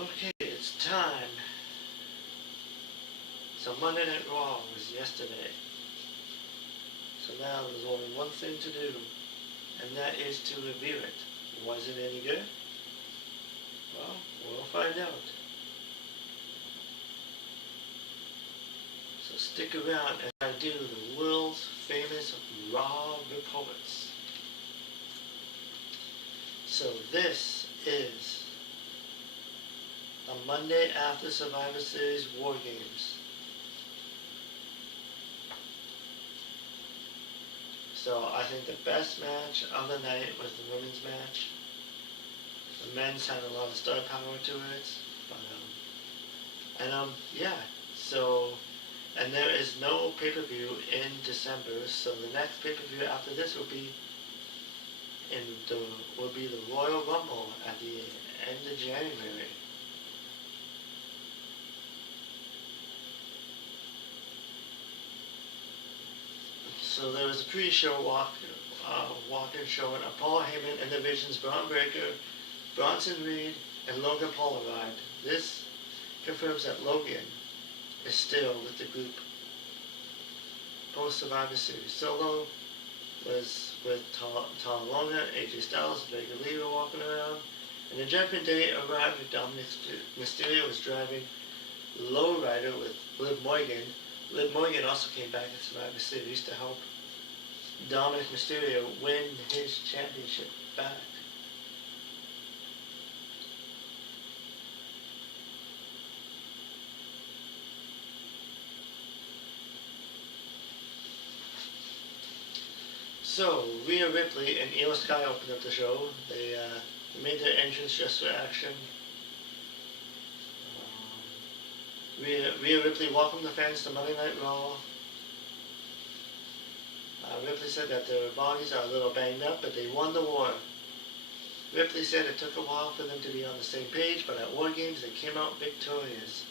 Okay, it's time. So Monday Night Raw was yesterday. So now there's only one thing to do, and that is to review it. Was it any good? Well, we'll find out. So stick around as I do the world's famous Raw reports. So this is the Monday after Survivor Series War Games. So I think the best match of the night was the women's match. The men's had a lot of star power to it, but yeah. So, and there is no pay-per-view in December. So the next pay-per-view after this will be the Royal Rumble at the end of January. So there was a pre-show walk-in show, and Paul Heyman and the Vision's Braun Breaker, Bronson Reed, and Logan Paul arrived. This confirms that Logan is still with the group post-Survivor Series. Solo was with Tom Longner, AJ Styles, and Dragon Lee were walking around. And the Judgment Day arrived with Dominic Mysterio was driving Lowrider with Liv Morgan. Liv Morgan also came back in Survivor Series to help Dominic Mysterio win his championship back. So, Rhea Ripley and Io Sky opened up the show. They made their entrance just for action. Rhea Ripley welcomed the fans to Monday Night Raw. Ripley said that their bodies are a little banged up, but they won the war. Ripley said it took a while for them to be on the same page, but at War Games they came out victorious.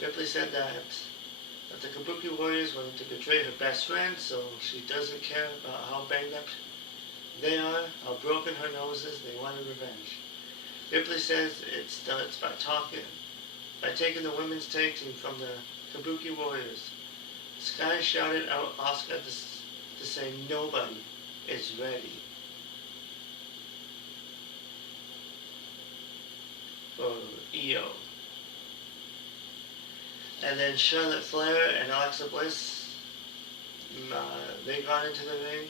Ripley said that the Kabuki Warriors wanted to betray her best friend, so she doesn't care about how banged up they are, how broken her nose is. They wanted revenge. Ripley says it starts by taking the women's tag team from the Kabuki Warriors. Sky shouted out Asuka to say nobody is ready for Io. And then Charlotte Flair and Alexa Bliss, they got into the ring.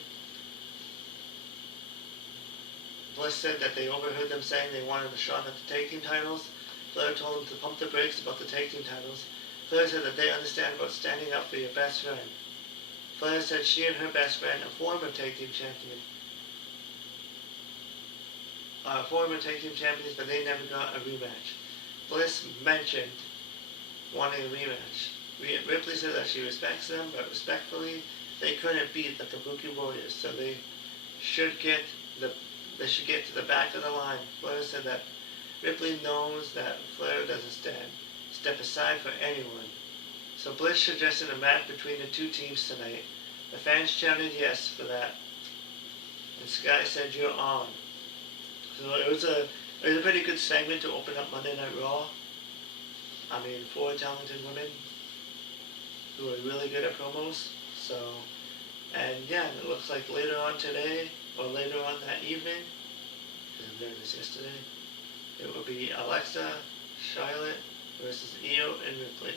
Bliss said that they overheard them saying they wanted a shot at the tag team titles. Flair told them to pump the brakes about the tag team titles. Flair said that they understand about standing up for your best friend. Flair said she and her best friend, a former tag team champions, but they never got a rematch. Bliss mentioned wanting a rematch. Ripley said that she respects them, but respectfully, they couldn't beat the Kabuki Warriors, so they should get to the back of the line. Flair said that Ripley knows that Flair doesn't step aside for anyone. So Bliss suggested a match between the two teams tonight. The fans shouted yes for that, and Sky said you're on. So it was a pretty good segment to open up Monday Night Raw. I mean, 4 talented women who are really good at promos. So, and yeah, it looks like later on today, or later on that evening, because I'm doing this yesterday, it will be Alexa, Charlotte versus Io and Ripley.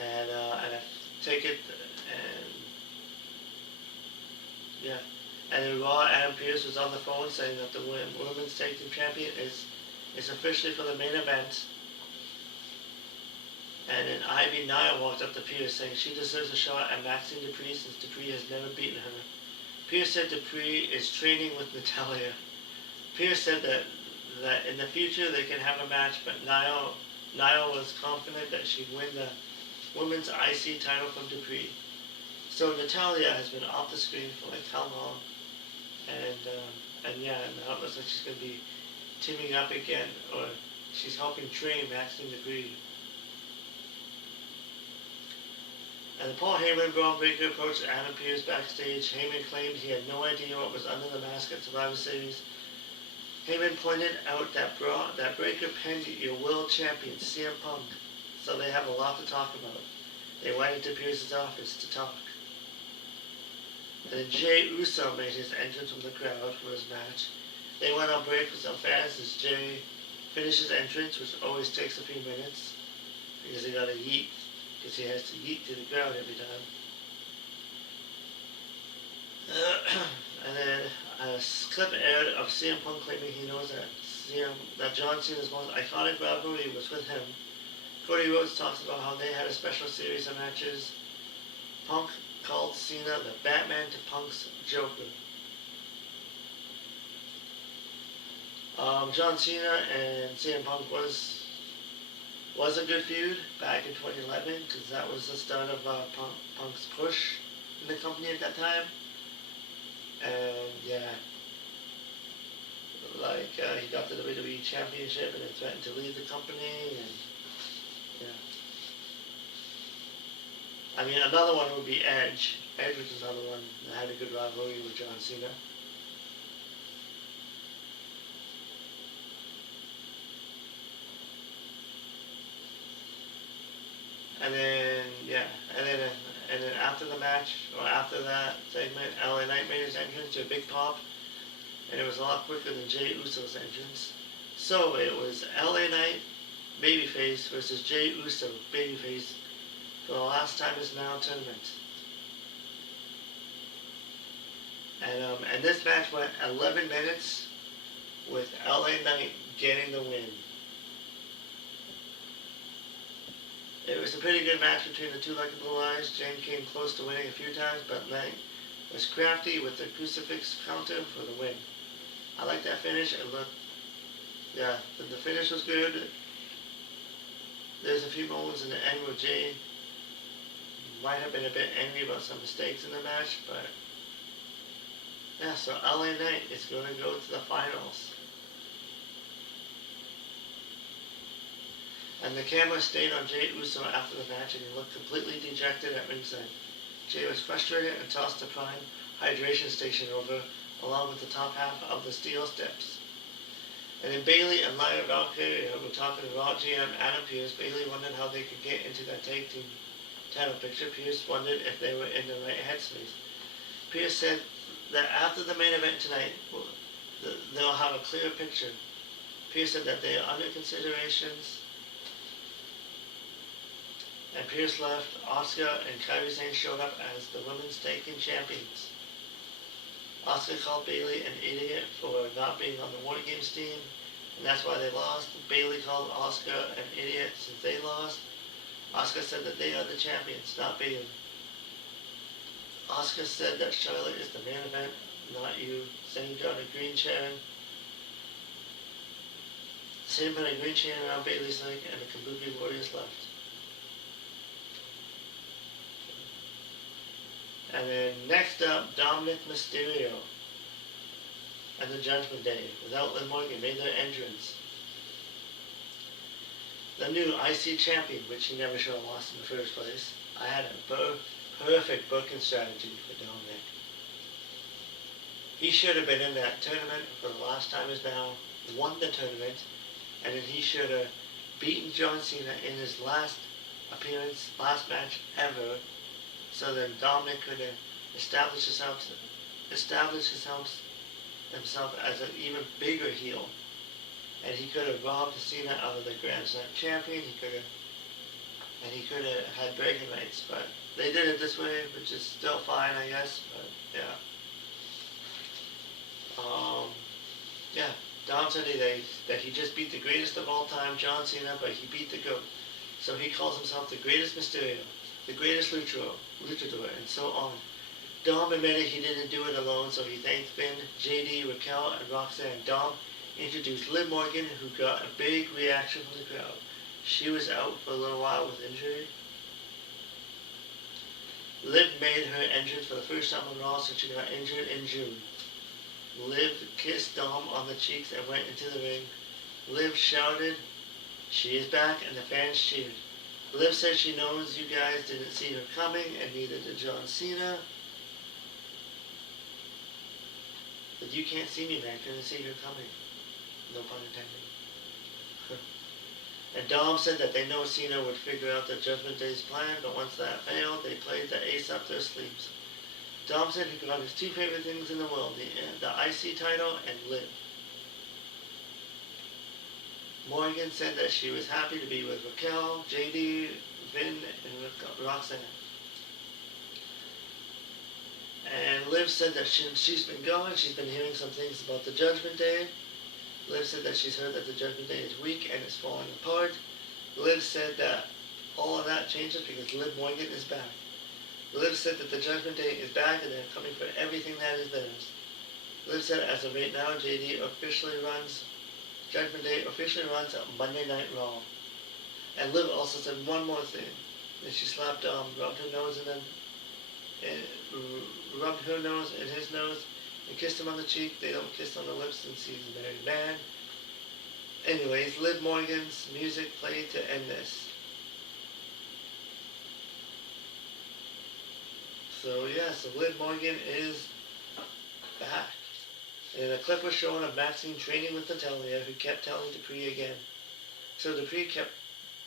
And I take it, and yeah. And in Raw, Adam Pearce was on the phone saying that the women's tag team champion is officially for the main event. And then Ivy Nile walked up to Pearce saying she deserves a shot at Maxine Dupree since Dupree has never beaten her. Pearce said Dupree is training with Natalya. Pearce said that in the future they can have a match, but Nile was confident that she'd win the women's IC title from Dupree. So Natalya has been off the screen for like how long? And yeah, now it looks like she's going to be teaming up again, or she's helping train Maxine Dupree. And Paul Heyman, Braun Breaker approached Adam Pearce backstage. Heyman claimed he had no idea what was under the mask at Survivor Series. Heyman pointed out that Breakker pinned your world champion, CM Punk, so they have a lot to talk about. They went into Pierce's office to talk. And then Jey Uso made his entrance from the crowd for his match. They went on break for some fans as Jey finished his entrance, which always takes a few minutes, because he got a yeet, because he has to yeet to the crowd every time. And then a clip aired of CM Punk claiming he knows that John Cena's most iconic rivalry was with him. Cody Rhodes talks about how they had a special series of matches. Punk called Cena the Batman to Punk's Joker. John Cena and CM Punk was a good feud back in 2011, because that was the start of Punk's push in the company at that time. And yeah, he got the WWE Championship and then threatened to leave the company, and yeah. I mean, another one would be Edge. Edge was another one that had a good rivalry with John Cena. And then, yeah, and then after the match, or after that segment, LA Knight made his entrance to a big pop, and it was a lot quicker than Jey Uso's entrance. So it was LA Knight, babyface, versus Jey Uso, babyface, for the last time is now tournament. And this match went 11 minutes with LA Knight getting the win. It was a pretty good match between the two Lucky Blue Eyes. Jane came close to winning a few times, but Knight was crafty with the crucifix counter for the win. I like that finish. It looked, yeah, the finish was good. There's a few moments in the end where Jay might have been a bit angry about some mistakes in the match, but yeah, so LA Knight is going to go to the finals. And the camera stayed on Jey Uso after the match, and he looked completely dejected at ringside. Jey was frustrated and tossed the prime hydration station over, along with the top half of the steel steps. And then Bayley and Lyra Valkyria were talking to Raw GM Adam Pearce. Bayley wondered how they could get into that tag team title picture. Pearce wondered if they were in the right headspace. Pearce said that after the main event tonight, they'll have a clear picture. Pearce said that they are under considerations. And Pearce left. Asuka and Kairi Sane showed up as the women's tag team champions. Asuka called Bayley an idiot for not being on the War Games team, and that's why they lost. Bayley called Asuka an idiot since they lost. Asuka said that they are the champions, not Bayley. Asuka said that Charlotte is the main event, not you. Same got a green chair. Same put a green chain around Bayley's neck, and the Kabuki Warriors left. And then next up, Dominic Mysterio and the Judgment Day, without Liv Morgan, made their entrance. The new IC champion, which he never should have lost in the first place. I had a perfect booking strategy for Dominic. He should have been in that tournament for the last time is now, won the tournament, and then he should have beaten John Cena in his last appearance, last match ever. So then Dominic could have established himself as an even bigger heel. And he could have robbed Cena out of the Grand Slam champion. He could have had bragging rights. But they did it this way, which is still fine, I guess. But yeah. Yeah. Dom said that he just beat the greatest of all time, John Cena, but he beat the GOAT. So he calls himself the greatest Mysterio, the greatest luchador, and so on. Dom admitted he didn't do it alone, so he thanked Finn, JD, Raquel, and Roxanne. Dom introduced Liv Morgan, who got a big reaction from the crowd. She was out for a little while with injury. Liv made her entrance for the first time on Raw since she got injured in June. Liv kissed Dom on the cheeks and went into the ring. Liv shouted, "She is back," and the fans cheered. Liv said she knows you guys didn't see her coming, and neither did John Cena. But you can't see me, man. Couldn't see her coming. No pun intended. And Dom said that they know Cena would figure out the Judgment Day's plan, but once that failed, they played the ace up their sleeves. Dom said he forgot his two favorite things in the world, the IC title and Liv. Morgan said that she was happy to be with Raquel, JD, Vin, and Roxanne. And Liv said that she's been gone, she's been hearing some things about the Judgment Day. Liv said that she's heard that the Judgment Day is weak and is falling apart. Liv said that all of that changes because Liv Morgan is back. Liv said that the Judgment Day is back and they're coming for everything that is theirs. Liv said as of right now, Judgment Day officially runs Monday Night Raw. And Liv also said one more thing. And she slapped rubbed her nose rubbed her nose and his nose and kissed him on the cheek. They don't kiss on the lips since he's a married man. Anyways, Liv Morgan's music played to end this. So yeah, so Liv Morgan is back. And a clip was shown of Maxine training with Natalia, who kept telling Dupree again. So Dupree kept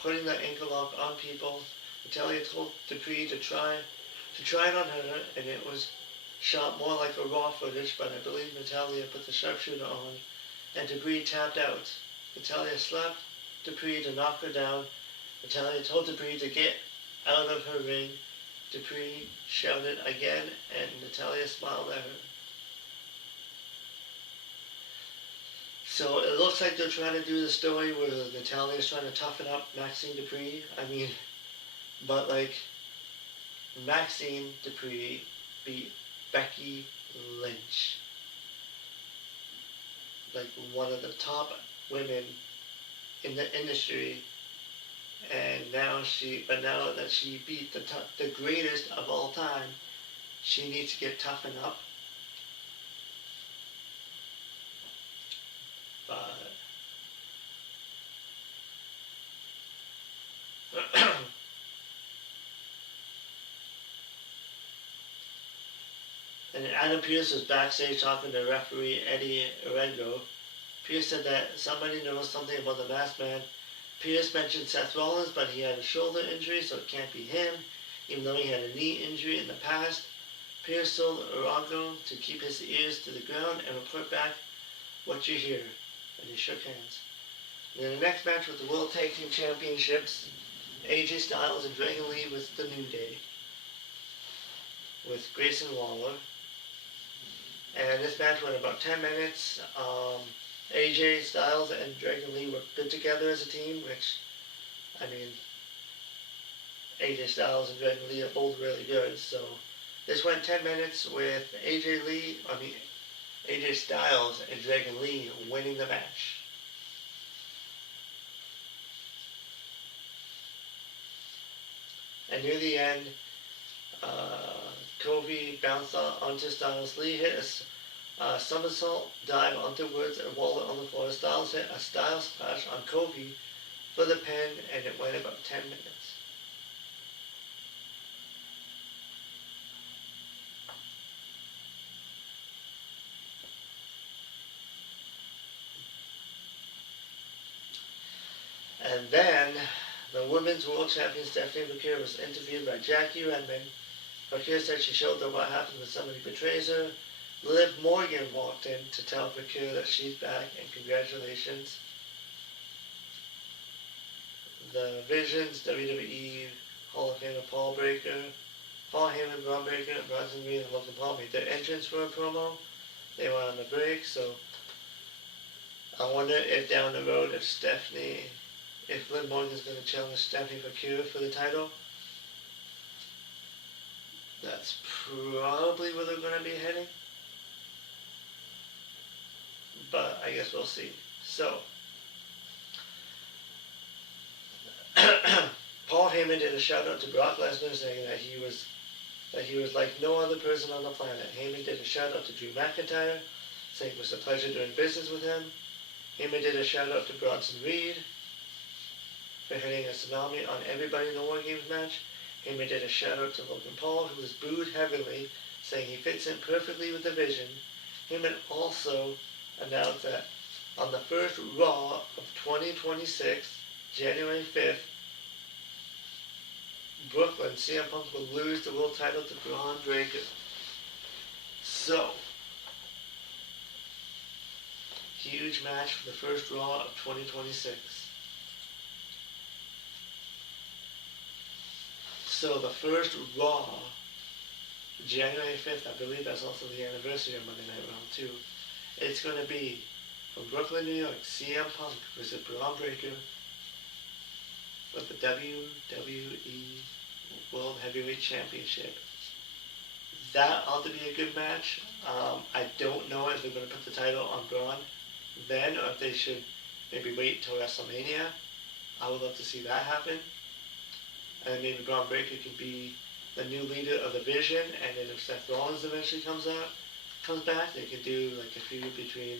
putting the ankle lock on people. Natalia told Dupree to try it on her, and it was shot more like a Raw footage, but I believe Natalia put the sharpshooter on, and Dupree tapped out. Natalia slapped Dupree to knock her down. Natalia told Dupree to get out of her ring. Dupree shouted again, and Natalia smiled at her. So it looks like they're trying to do the story where Natalia's trying to toughen up Maxine Dupree. I mean, but like, Maxine Dupree beat Becky Lynch. Like one of the top women in the industry. And now that she beat the greatest of all time, she needs to get toughened up. But and Adam Pearce was backstage talking to referee Eddie Orengo. Pearce said that somebody knows something about the Masked Man. Pearce mentioned Seth Rollins, but he had a shoulder injury, so it can't be him, even though he had a knee injury in the past. Pearce told Orengo to keep his ears to the ground and report back what you hear. And they shook hands. And then the next match was the World Tag Team Championships. AJ Styles and Dragon Lee with the New Day. With Grayson Waller. And this match went about 10 minutes. AJ Styles and Dragon Lee were good together as a team, which, I mean, AJ Styles and Dragon Lee are both really good. So this went 10 minutes with AJ Styles and Dragon Lee winning the match. And near the end, Kofi bounced onto Styles. Lee hit a somersault dive onto Woods and Waller on the floor. Styles hit a Styles splash on Kofi for the pin, and it went about 10 minutes. And then, the Women's World Champion Stephanie McMahon was interviewed by Jackie Redmond. McMahon said she showed them what happens when somebody betrays her. Liv Morgan walked in to tell McMahon that she's back and congratulations. The Visions, WWE Hall of Famer Paul Heyman, Braun Breaker, Bronson Reed, and Logan Paul made their entrance for a promo. They went on the break, so I wonder if down the road if Liv Morgan's going to challenge Stephanie McMahon for the title. That's probably where they're going to be heading. But I guess we'll see. So, Paul Heyman did a shout out to Brock Lesnar saying that he was like no other person on the planet. Heyman did a shout out to Drew McIntyre saying it was a pleasure doing business with him. Heyman did a shout out to Bronson Reed for hitting a tsunami on everybody in the War Games match. Heyman did a shout out to Logan Paul, who was booed heavily, saying he fits in perfectly with the Vision. Heyman also announced that on the first Raw of 2026, January 5th, Brooklyn, CM Punk will lose the world title to Braun Breaker. So, huge match for the first Raw of 2026. So the first Raw, January 5th, I believe that's also the anniversary of Monday Night Raw too. It's going to be from Brooklyn, New York, CM Punk versus Braun Breaker for the WWE World Heavyweight Championship. That ought to be a good match. I don't know if they're going to put the title on Braun then, or if they should maybe wait until WrestleMania. I would love to see that happen. And then maybe Braun Breaker can be the new leader of the Vision, and then if Seth Rollins eventually comes back, they could do like a feud between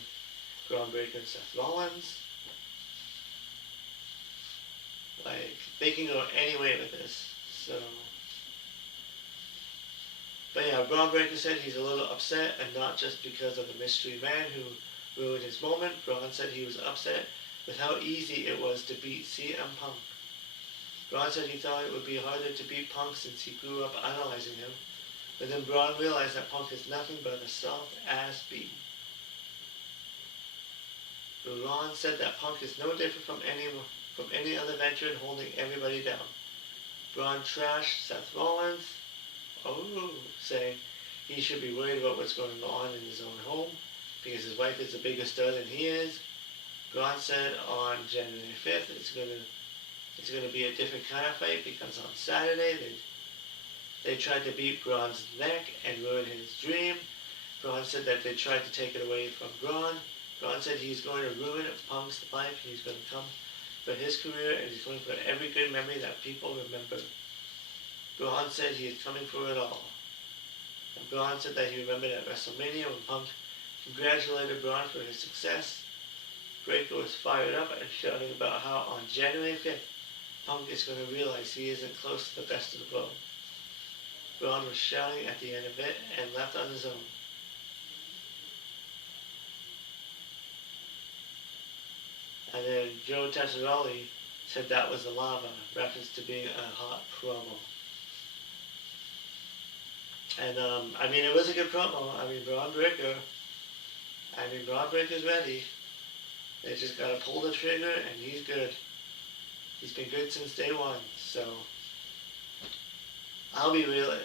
Braun Breaker and Seth Rollins. Like, they can go any way with this. So, but yeah, Braun Breaker said he's a little upset, and not just because of the mystery man who ruined his moment. Braun said he was upset with how easy it was to beat CM Punk. Braun said he thought it would be harder to beat Punk since he grew up idolizing him, but then Braun realized that Punk is nothing but a soft-ass beat. Braun said that Punk is no different from any other veteran holding everybody down. Braun trashed Seth Rollins, saying he should be worried about what's going on in his own home because his wife is a bigger star than he is. Braun said on January 5th it's going to be a different kind of fight because on Saturday they tried to beat Braun's neck and ruin his dream. Braun said that they tried to take it away from Braun. Braun said he's going to ruin Punk's life. He's going to come for his career, and he's going for every good memory that people remember. Braun said he is coming for it all. And Braun said that he remembered at WrestleMania when Punk congratulated Braun for his success. Breaker was fired up and shouting about how on January 5th, Punk is going to realize he isn't close to the best of the world. Braun was shouting at the end of it and left on his own. And then Joe Tesseroli said that was the lava, reference to being a hot promo. And I mean, it was a good promo. I mean, Braun Breaker's ready. They just gotta pull the trigger, and he's good. He's been good since day one. So I'll be really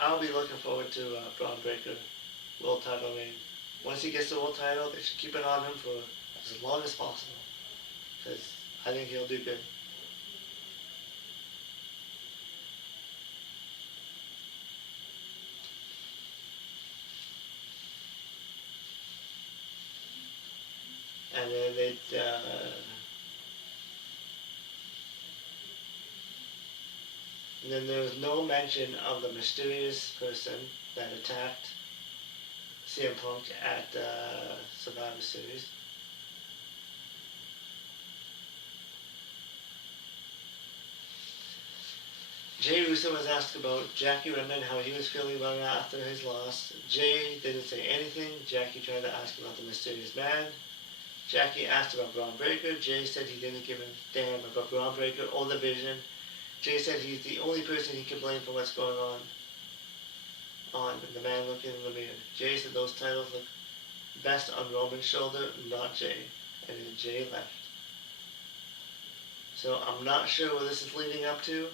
I'll be looking forward to Braun Breaker world title reign. Once he gets the world title, they should keep it on him for as long as possible, because I think he'll do good. And then there was no mention of the mysterious person that attacked CM Punk at Survivor Series. Jey Uso was asked about Jackie Redmond, how he was feeling about it after his loss. Jey didn't say anything. Jackie tried to ask about the mysterious man. Jackie asked about Braun Breaker. Jey said he didn't give a damn about Braun Breaker or the Vision. Jey said he's the only person he can blame for what's going on. The man looking in the mirror. Jey said those titles look best on Roman's shoulder, not Jey. And then Jey left. So I'm not sure what this is leading up to.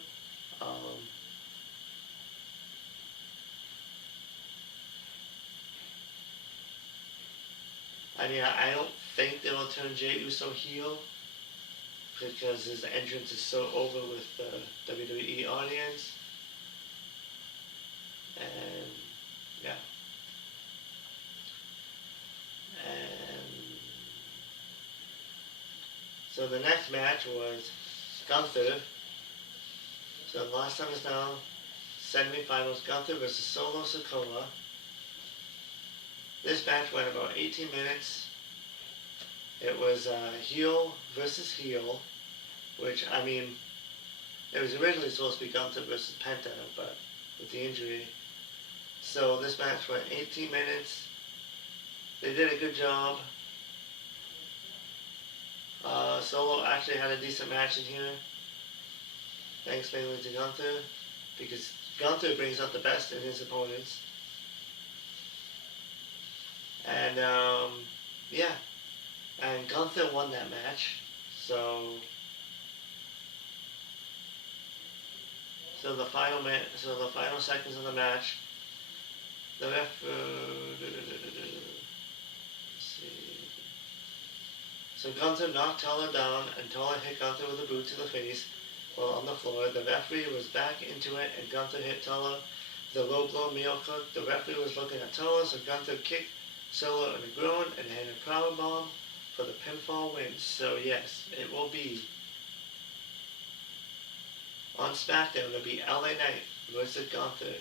I mean, I don't think they will turn Jey Uso heel because his entrance is so over with the WWE audience. And yeah. And so the next match was Gunther. So last time is now semifinals, Gunther versus Solo Sikoa. This match went about 18 minutes. It was heel versus heel, which, I mean, it was originally supposed to be Gunther versus Penta, but with the injury. So this match went 18 minutes. They did a good job. Solo actually had a decent match in here, thanks mainly to Gunther, because Gunther brings out the best in his opponents. And yeah, and Gunther won that match. So so the final seconds of the match, the ref. Let's see. So Gunther knocked Toller down, and Toller hit Gunther with a boot to the face while on the floor. The referee was back into it, and Gunther hit Toller with a low blow meal cook. The referee was looking at Toller, so Gunther kicked Solo in the groin and had a powerbomb for the pinfall win. So yes, it will be on SmackDown. It'll be LA Knight versus Gunther,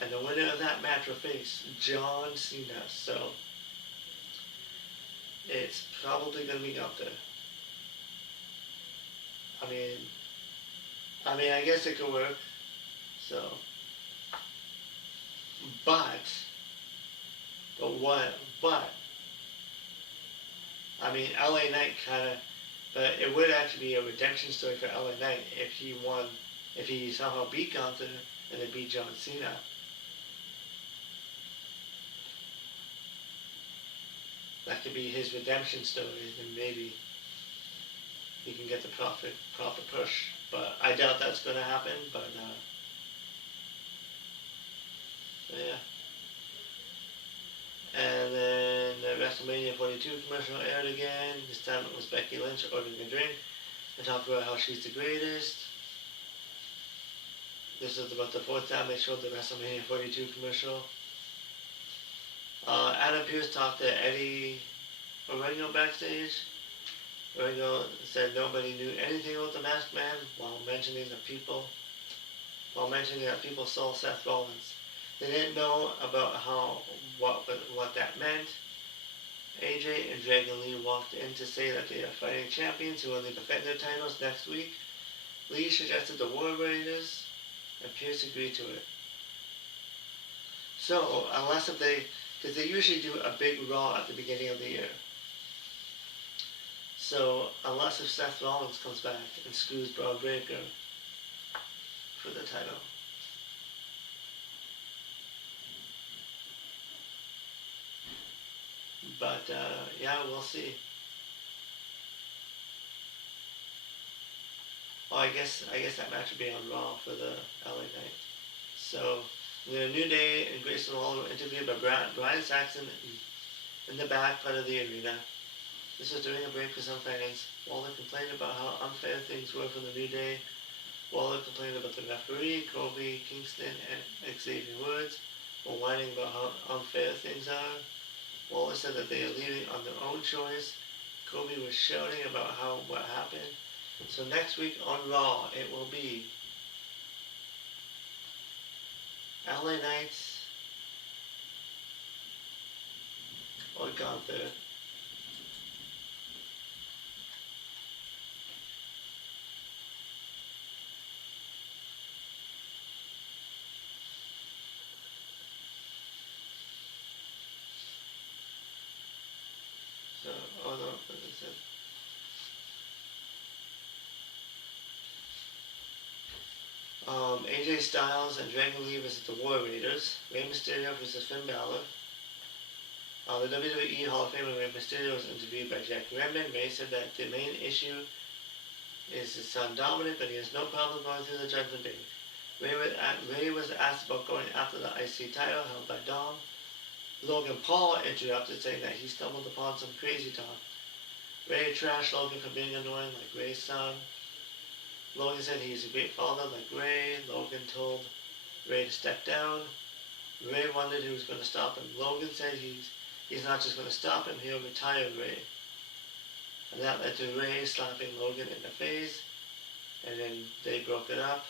and the winner of that match will face John Cena. So it's probably going to be Gunther. I guess it could work. So, but what? But LA Knight kind of. But it would actually be a redemption story for LA Knight if he won, if he somehow beat Gunther and then beat John Cena. That could be his redemption story, and maybe he can get the proper push. But I doubt that's going to happen. But yeah. And then the WrestleMania 42 commercial aired again. This time it was Becky Lynch ordering a drink and talked about how she's the greatest. This is about the fourth time they showed the WrestleMania 42 commercial. Adam Pearce talked to Eddie Oregano backstage. Oregano said nobody knew anything about the Masked Man while mentioning that people saw Seth Rollins. They didn't know about what that meant. AJ and Dragon Lee walked in to say that they are fighting champions who will defend their titles next week. Lee suggested the War Raiders, and Pearce agreed to it. So, because they usually do a big Raw at the beginning of the year. So, unless if Seth Rollins comes back and screws Braun Breaker for the title. But, yeah, we'll see. Well, I guess that match would be on Raw for the LA Knight. So, the New Day and Grayson Waller were interviewed by Brian Saxon in the back part of the arena. This was during a break for some fans. Waller complained about how unfair things were for the New Day. Waller complained about the referee, Kobe Kingston, and Xavier Woods, while whining about how unfair things are. Waller said that they are leaving on their own choice. Kobe was shouting about what happened. So next week on Raw, it will be LA Knights or Gunther. So, oh no, what is it? AJ Styles and Dragon Lee versus the War Raiders. Rey Mysterio versus Finn Balor. The WWE Hall of Famer Rey Mysterio was interviewed by Jack Redman. Rey said that the main issue is his son Dominic, but he has no problem going through the Judgment Day. Rey was asked about going after the IC title held by Dom. Logan Paul interrupted, saying that he stumbled upon some crazy talk. Rey trashed Logan for being annoying like Rey's son. Logan said he is a great father like Rey. Logan told Rey to step down. Rey wondered who was going to stop him. Logan said he's not just going to stop him, he'll retire Rey. And that led to Rey slapping Logan in the face, and then they broke it up.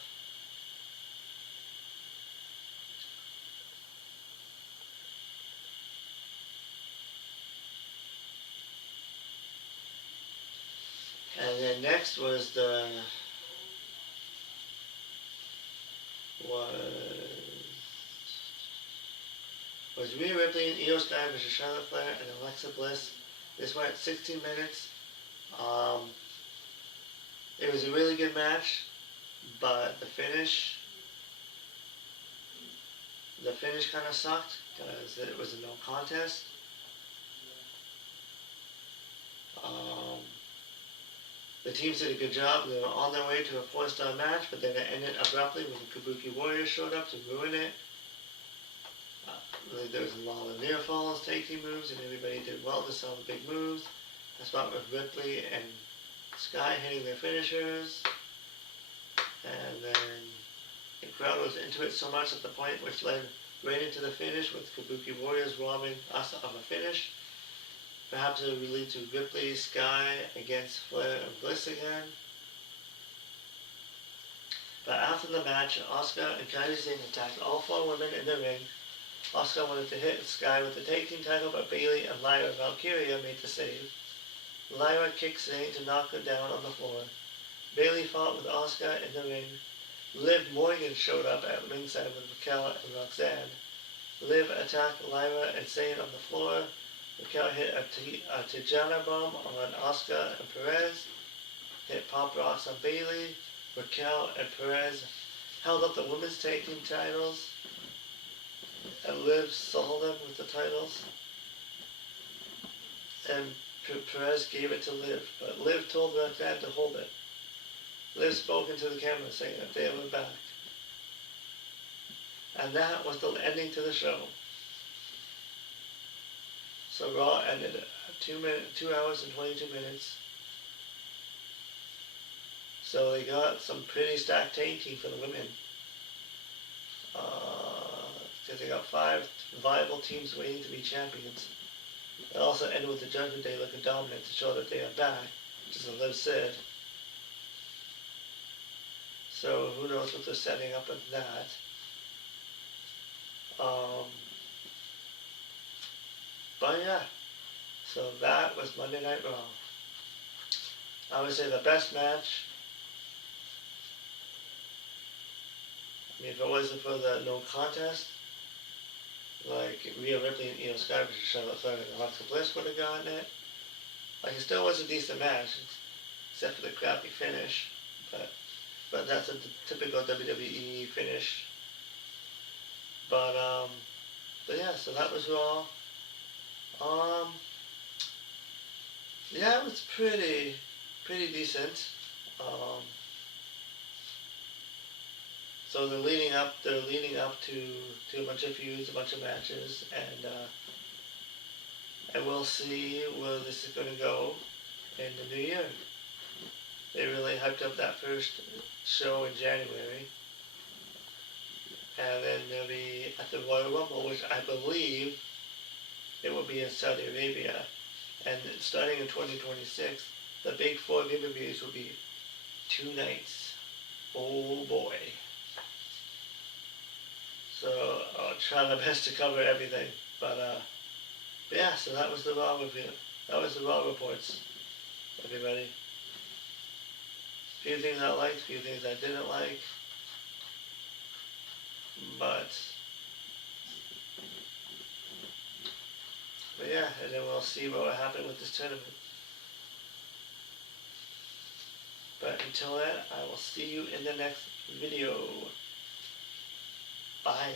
And then next was was Rhea Ripley and Io Sky versus Charlotte Flair and Alexa Bliss. This went 16 minutes. It was a really good match, but the finish kind of sucked because it was a no contest. The teams did a good job. They were on their way to a 4-star match, but then it ended abruptly when the Kabuki Warriors showed up to ruin it. There was a lot of near falls, tag team moves, and everybody did well to sell the big moves. A spot with Ripley and Sky hitting their finishers. And then the crowd was into it so much at the point which led right into the finish with Kabuki Warriors robbing us of a finish. Perhaps it would lead to Ripley, Sky against Flair and Bliss again. But after the match, Asuka and Kairi Sane attacked all 4 women in the ring. Asuka wanted to hit Sky with the tag team title, but Bayley and Lyra Valkyria made the save. Lyra kicked Sane to knock her down on the floor. Bayley fought with Asuka in the ring. Liv Morgan showed up at ringside with Raquel and Roxanne. Liv attacked Lyra and Sane on the floor. Raquel hit a Tijana bomb on Asuka and Perez. Hit Pop Rocks on Bayley. Raquel and Perez held up the women's tag team titles. And Liv saw them with the titles. And Perez gave it to Liv. But Liv told Roxanne to hold it. Liv spoke into the camera saying that they were back. And that was the ending to the show. So Raw ended at 2 hours and 22 minutes. So they got some pretty stacked tag team for the women. Because they got 5 viable teams waiting to be champions. It also ended with the Judgment Day looking dominant to show that they are back, just as Liv said. So who knows what they're setting up with that. But yeah, so that was Monday Night Raw. I would say the best match. I mean, if it wasn't for the no contest, like Rhea Ripley and Io Sky versus Charlotte Flair and Alexa Bliss would have gotten it. Like, it still was a decent match, except for the crappy finish. But that's a typical WWE finish. But yeah, so that was Raw. Yeah, it was pretty decent. So they're leading up to a bunch of feuds, a bunch of matches, and we'll see where this is going to go in the new year. They really hyped up that first show in January. And then they'll be at the Royal Rumble, which I believe it will be in Saudi Arabia. And starting in 2026, the big 4 pay-per-views will be 2 nights. Oh boy. So I'll try my best to cover everything. But yeah, so that was the Raw review. That was the Raw reports, everybody. A few things I liked, a few things I didn't like. But yeah, and then we'll see what will happen with this tournament. But until then, I will see you in the next video. Bye.